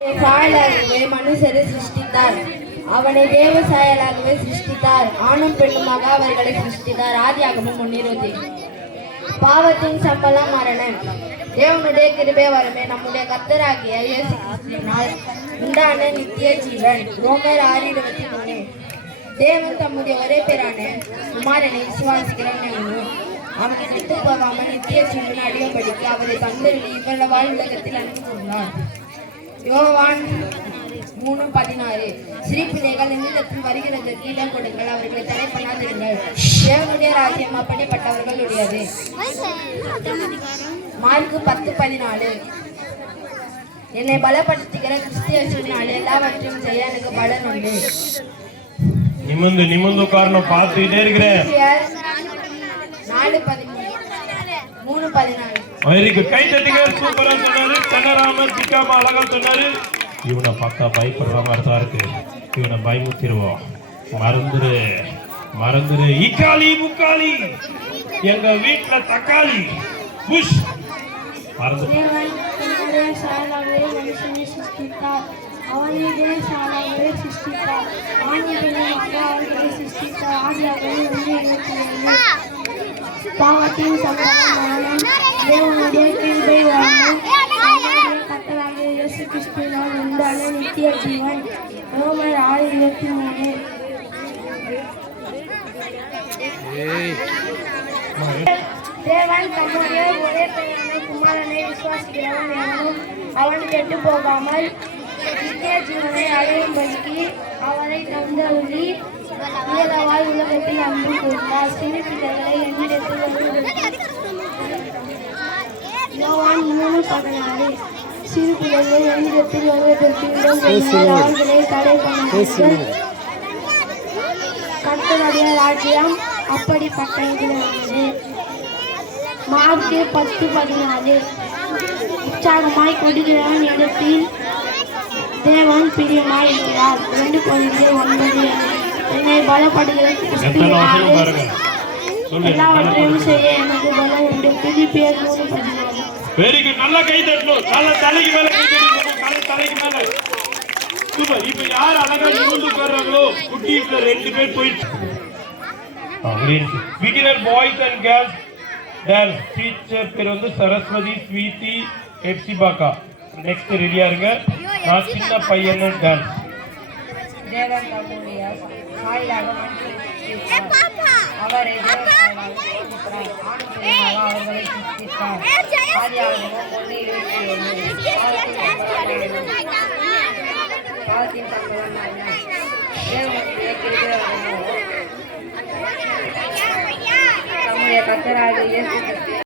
சாயலாகவே மனுஷரை சிருஷ்டித்தார். அவனை தேவ சாயலாகவே சிருஷ்டித்தார். ஆணும் பெண்ணுமாக அவர்களை சிருஷ்டித்தார். ஆதியாகமம் 1:20. பாவத்தின் சம்பளம் மரணம். தேவனுடைய கிருபை வரமே நம்முடைய கர்த்தராகிய இயேசு கிறிஸ்துவினால் உண்டான நித்திய ஜீவன். ரோமர் 6:23. தேவன் தம்முடைய ஒரே பேரான குமாரனை விசுவாசிக்கிறவன் அவனை விட்டு போகாமல் நித்திய ஜீவன் அடையும்படிக்கு அவரை தந்தருளி இவ்வளவு உலகத்தில் அனுப்பியுள்ளார். யோவான் 3:16. சிறு பிள்ளைகள் என்னிடத்தில் வருகிறதற்கு இடம் கொடுங்கள், அவர்களை தடை பண்ணாதிருங்கள். தேவனுடைய ராஜ்யம் அப்படிப்பட்டவர்களுடையது. மார்க்கு 10:14. என்னை பலப்படுத்துகிற கிறிஸ்தியனால் எல்லாவற்றையும் செய்ய எனக்கு பலன் உண்டு. நிமிந்து காரணம் பார்த்துட்டே இருக்கிறேன். 4:13. அவருக்கு கை தட்டிங்க. சூப்பரா சொன்னாரு. கண்ணராம சிக்காம அழகா சொன்னாரு. இவனை பார்த்தா பயப்படுற மாதிரி தான் இருக்கு. இவனை பயமுத்திடுவோம். மறந்துரு இக்காளி முக்காளி எங்க வீட்டுல தக்காளி புஷ் மறந்து பாவத்தின் சம்பளம் தேவனுடைய கிருபை வரணும் கர்த்தராகிய இயேசு கிறிஸ்துவினால் உண்டான நித்திய ஜீவன். ரோமர் 6:23. தேவன் தம்முடைய ஒரே பெயரான குமாரனை விசுவாசிக்கிறவன் எவனும் அவன் கெட்டு போகாமல் நித்திய ஜீவனை அடையும்படிக்கு அவரை தந்தருளி இயலவாய் உலகத்தில் அன்பு கூர்ந்தார். சிறு பிள்ளைகளை என்னிடத்தில் யோவான் 3:16. சிறு பிள்ளைகள் என்னிடத்தில் வருவதற்கு இடம் கொடுங்கள், அவர்களை தடை பண்ணாதீர்கள். கர்த்தருடைய ராஜ்யம் அப்படிப்பட்டது. மார்க்கு 10:14. உற்சாகமாய் கொடுக்கிறவன் இடத்தில் தேவன் பிரியமாய் இருக்கிறார். 2 Corinthians 9. என்னை பலப்படுகிற எல்லாவற்றையும் செய்ய எனக்கு பலம் உண்டு. பிலிப்பியர் 3:14. வெரிக்கு நல்ல கை தட்டணும். நல்ல தலைக்கு மேல கை தட்டணும். நல்ல தலைக்கு மேல சூப்பர். இப்போ யார் அழகா நிமிர்ந்து உட்கார்றாங்களோ குட்டீஸ்ல 2 பேர் போயிட்டு beginner boys and girls dance teacher பேர் வந்து சரஸ்வதி ஸ்வீதி எப்சிபாக்கா. நெக்ஸ்ட் ரெடியா இருங்க. நான் சின்ன பையன் டான்ஸ். தேவன் தம்முடைய சாயலாக அவரை அவர்களை சிருஷ்டித்தார். ஆதியாகமம் 1:27. பாவத்தின் சம்பளம் மரணம். தேவனுடைய கிருபை வரணும் நம்முடைய கர்த்தராகிய இயேசு கிறிஸ்து